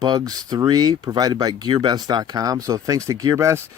Bugs 3 provided by GearBest.com. So thanks to GearBest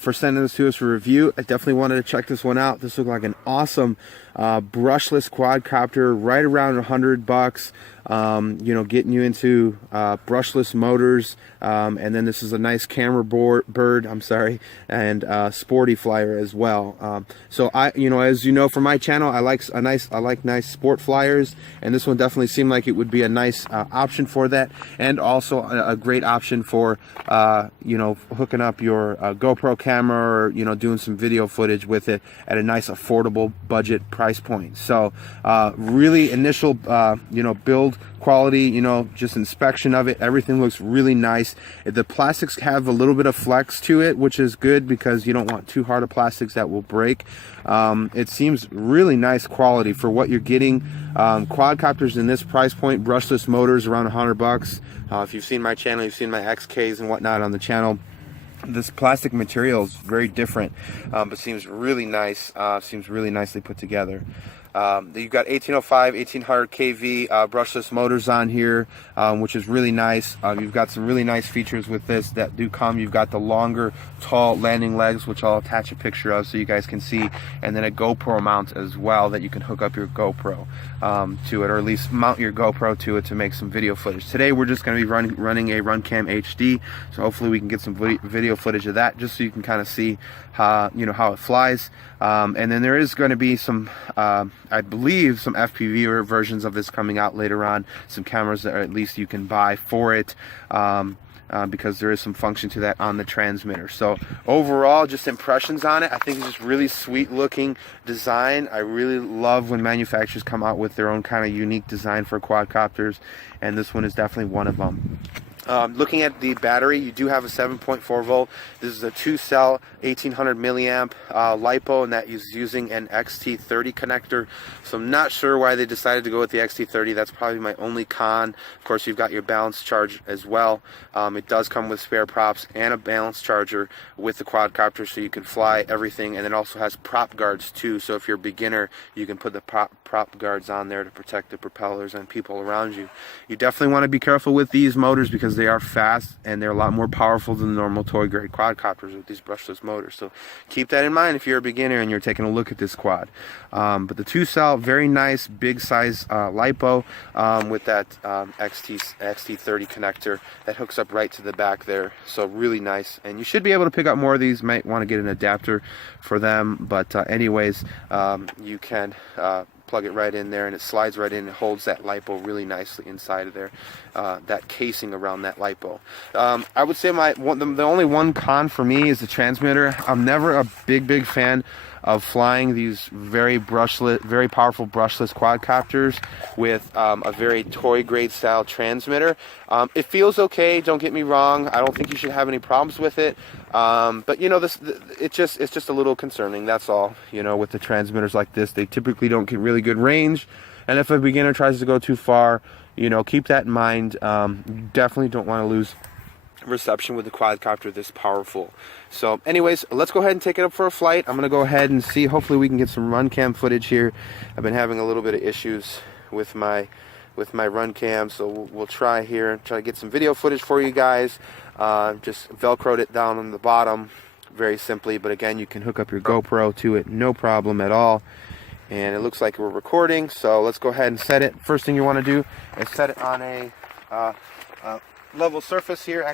for sending this to us for review. I definitely wanted to check this one out. This looked like an awesome brushless quadcopter, right around $100. You know, getting you into brushless motors, and then this is a nice camera bird, and sporty flyer as well. So as you know from my channel, I like nice sport flyers, and this one definitely seemed like it would be a nice option for that, and also a great option for hooking up your GoPro camera, or doing some video footage with it at a nice affordable budget price point. So really initial build quality, just inspection of it, everything looks really nice. The plastics have a little bit of flex to it, which is good because you don't want too hard of plastics that will break. It seems really nice quality for what you're getting. Quadcopters in this price point, brushless motors around $100. If you've seen my channel, you've seen my XKs and whatnot on the channel. This plastic material is very different, but seems really nice. Seems really nicely put together. You've got 1805, 1800 kV brushless motors on here, which is really nice. You've got some really nice features with this that do come. You've got the longer, tall landing legs, which I'll attach a picture of so you guys can see, and then a GoPro mount as well that you can hook up your GoPro to it, or at least mount your GoPro to it to make some video footage. Today we're just going to be running a RunCam HD, so hopefully we can get some video footage of that, just so you can kind of see how it flies. And then there is going to be some I believe some FPV versions of this coming out later on, some cameras that at least you can buy for it, because there is some function to that on the transmitter. So overall, just impressions on it, I think it's just really sweet looking design. I really love when manufacturers come out with their own kind of unique design for quadcopters, and this one is definitely one of them. Looking at the battery, you do have a 7.4 volt. This is a 2-cell 1800 milliamp LiPo, and that is using an XT30 connector. So I'm not sure why they decided to go with the XT30. That's probably my only con. Of course, you've got your balance charge as well. It does come with spare props and a balance charger with the quadcopter, so you can fly everything. And it also has prop guards too. So if you're a beginner, you can put the prop guards on there to protect the propellers and people around you. You definitely want to be careful with these motors because they are fast and they're a lot more powerful than the normal toy grade quadcopters with these brushless motors. So keep that in mind if you're a beginner and you're taking a look at this quad. But the 2-cell, very nice big size LiPo with that XT30 connector that hooks up right to the back there. So really nice, and you should be able to pick up more of these. Might want to get an adapter for them, but anyways, you can plug it right in there, and it slides right in and holds that LiPo really nicely inside of there, that casing around that LiPo. I would say the only one con for me is the transmitter. I'm never a big fan of flying these very powerful brushless quadcopters with a very toy grade style transmitter. It feels okay, don't get me wrong. I don't think you should have any problems with it. But it's just a little concerning, that's all. With the transmitters like this, they typically don't get really good range, and if a beginner tries to go too far, keep that in mind. You definitely don't want to lose reception with the quadcopter this powerful. So anyways, let's go ahead and take it up for a flight. I'm gonna go ahead and see, hopefully we can get some RunCam footage here. I've been having a little bit of issues with my RunCam, so we'll try here and try to get some video footage for you guys. Just velcroed it down on the bottom very simply, but again, you can hook up your GoPro to it, no problem at all. And it looks like we're recording, so let's go ahead and set it. First thing you want to do is set it on a level surface here.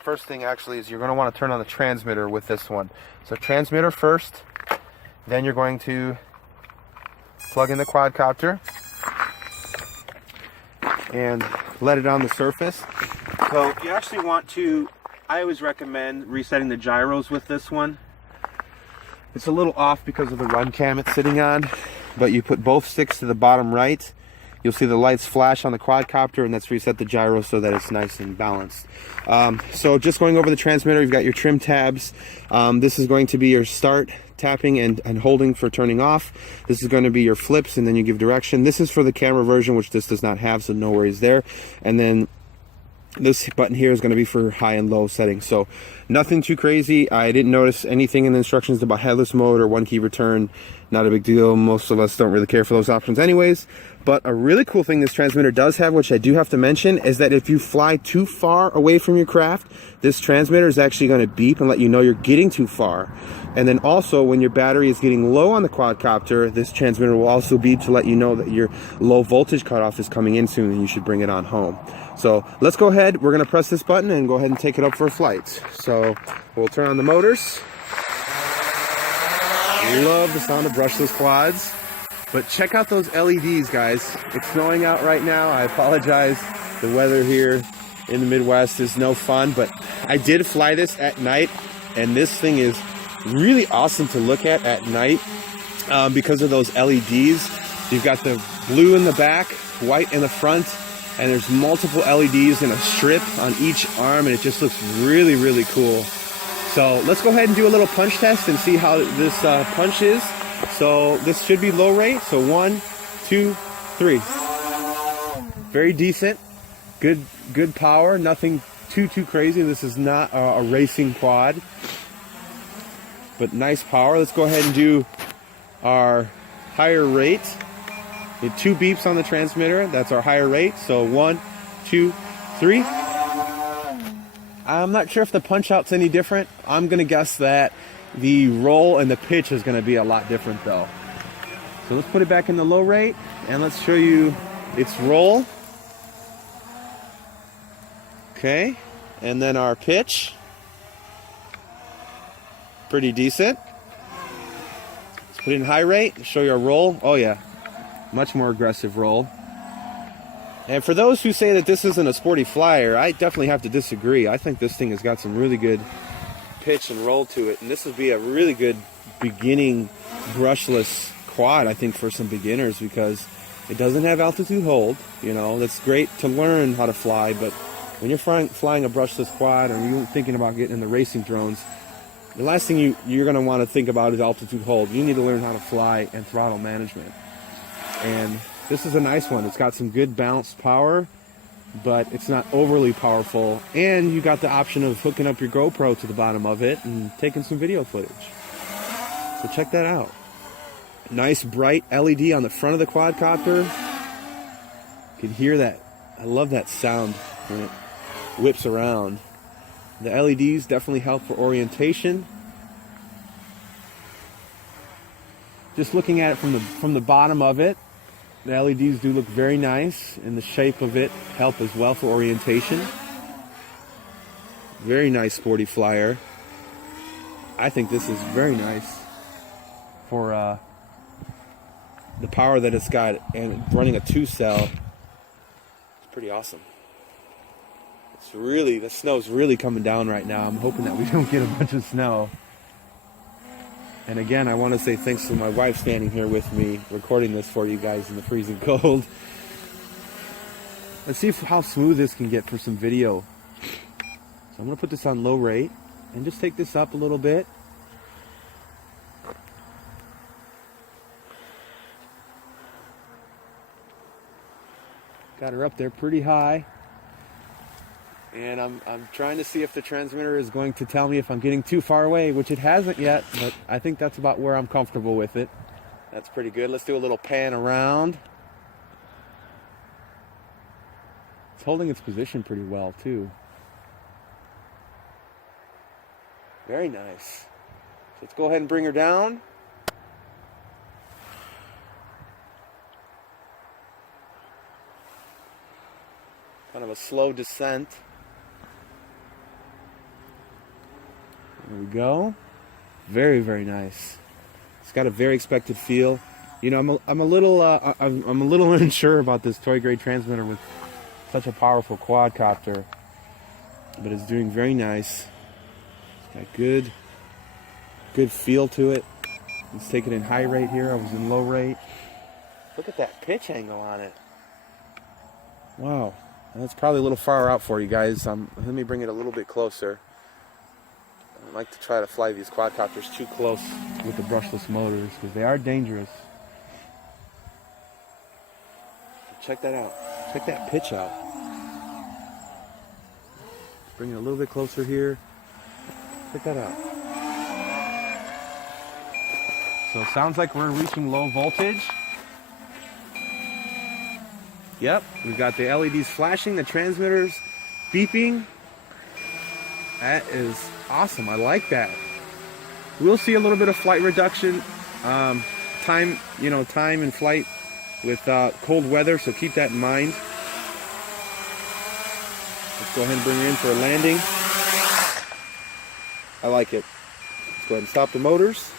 First thing is you're going to want to turn on the transmitter with this one. So transmitter first, then you're going to plug in the quadcopter and let it on the surface. So you actually want to, I always recommend resetting the gyros with this one. It's a little off because of the RunCam it's sitting on, but you put both sticks to the bottom right. You'll see the lights flash on the quadcopter, and that's reset the gyro so that it's nice and balanced. So just going over the transmitter, you've got your trim tabs. This is going to be your start, tapping and holding for turning off. This is going to be your flips, and then you give direction. This is for the camera version, which this does not have, so no worries there. And then This button here is going to be for high and low settings, so nothing too crazy. I didn't notice anything in the instructions about headless mode or one key return. Not a big deal. Most of us don't really care for those options anyways. But a really cool thing this transmitter does have, which I do have to mention, is that if you fly too far away from your craft, this transmitter is actually going to beep and let you know you're getting too far. And then also, when your battery is getting low on the quadcopter, this transmitter will also beep to let you know that your low voltage cutoff is coming in soon and you should bring it on home. So let's go ahead, we're going to press this button and go ahead and take it up for a flight. So we'll turn on the motors. Love the sound of brushless quads. But check out those LEDs, guys. It's snowing out right now. I apologize. The weather here in the Midwest is no fun, but I did fly this at night, and this thing is really awesome to look at night because of those LEDs. You've got the blue in the back, white in the front, and there's multiple LEDs in a strip on each arm, and it just looks really, really cool. So let's go ahead and do a little punch test and see how this punch is. So this should be low rate. So 1, 2, 3. Very decent. Good power. Nothing too crazy. This is not a racing quad, but nice power. Let's go ahead and do our higher rate. We have 2 beeps on the transmitter. That's our higher rate. So 1, 2, 3. I'm not sure if the punch out's any different. I'm gonna guess that the roll and the pitch is gonna be a lot different though. So let's put it back in the low rate and let's show you its roll. Okay, and then our pitch. Pretty decent. Let's put it in high rate and show you our roll. Oh yeah, much more aggressive roll. And for those who say that this isn't a sporty flyer, I definitely have to disagree. I think this thing has got some really good pitch and roll to it, and this would be a really good beginning brushless quad, I think, for some beginners, because it doesn't have altitude hold. You know, that's great to learn how to fly, but when you're flying a brushless quad or you're thinking about getting in the racing drones, the last thing you're going to want to think about is altitude hold. You need to learn how to fly and throttle management. And this is a nice one. It's got some good balanced power, but it's not overly powerful. And you got the option of hooking up your GoPro to the bottom of it and taking some video footage. So check that out. Nice bright LED on the front of the quadcopter. You can hear that. I love that sound when it whips around. The LEDs definitely help for orientation. Just looking at it from the bottom of it, the LEDs do look very nice, and the shape of it help as well for orientation. Very nice sporty flyer. I think this is very nice for the power that it's got, and running a 2-cell. It's pretty awesome. It's really, the snow's really coming down right now. I'm hoping that we don't get a bunch of snow. And again, I want to say thanks to my wife standing here with me, recording this for you guys in the freezing cold. Let's see how smooth this can get for some video. So I'm going to put this on low rate and just take this up a little bit. Got her up there pretty high. And I'm trying to see if the transmitter is going to tell me if I'm getting too far away, which it hasn't yet, but I think that's about where I'm comfortable with it. That's pretty good. Let's do a little pan around. It's holding its position pretty well, too. Very nice. So let's go ahead and bring her down. Kind of a slow descent. There we go. Very, very nice. It's got a very expected feel. You know, I'm a little unsure about this toy grade transmitter with such a powerful quadcopter, but it's doing very nice. It's got good feel to it. Let's take it in high rate here. I was in low rate. Look at that pitch angle on it. Wow. That's probably a little far out for you guys. Let me bring it a little bit closer. I don't like to try to fly these quadcopters too close with the brushless motors because they are dangerous. Check that out. Check that pitch out. bring it a little bit closer here. Check that out. So it sounds like we're reaching low voltage. Yep, we've got the LEDs flashing, the transmitters beeping. That is awesome. I like that. We'll see a little bit of flight reduction, time in flight with cold weather, so keep that in mind. Let's go ahead and bring her in for a landing. I like it. Let's go ahead and stop the motors.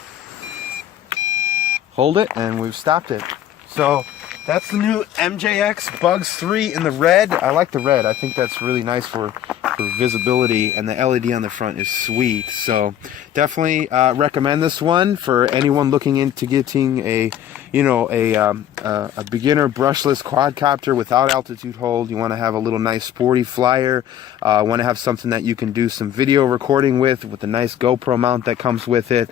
Hold it, and we've stopped it. So that's the new MJX Bugs 3 in the red. I like the red. I think that's really nice for visibility, and the LED on the front is sweet. So definitely recommend this one for anyone looking into getting a beginner brushless quadcopter without altitude hold. You want to have a little nice sporty flyer. Want to have something that you can do some video recording with a nice GoPro mount that comes with it.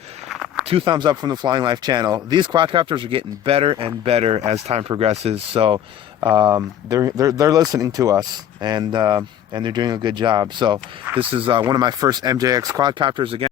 2 thumbs up from the Flying Life channel. These quadcopters are getting better and better as time progresses. So they're listening to us, and they're doing a good job. So this is one of my first MJX quadcopters again.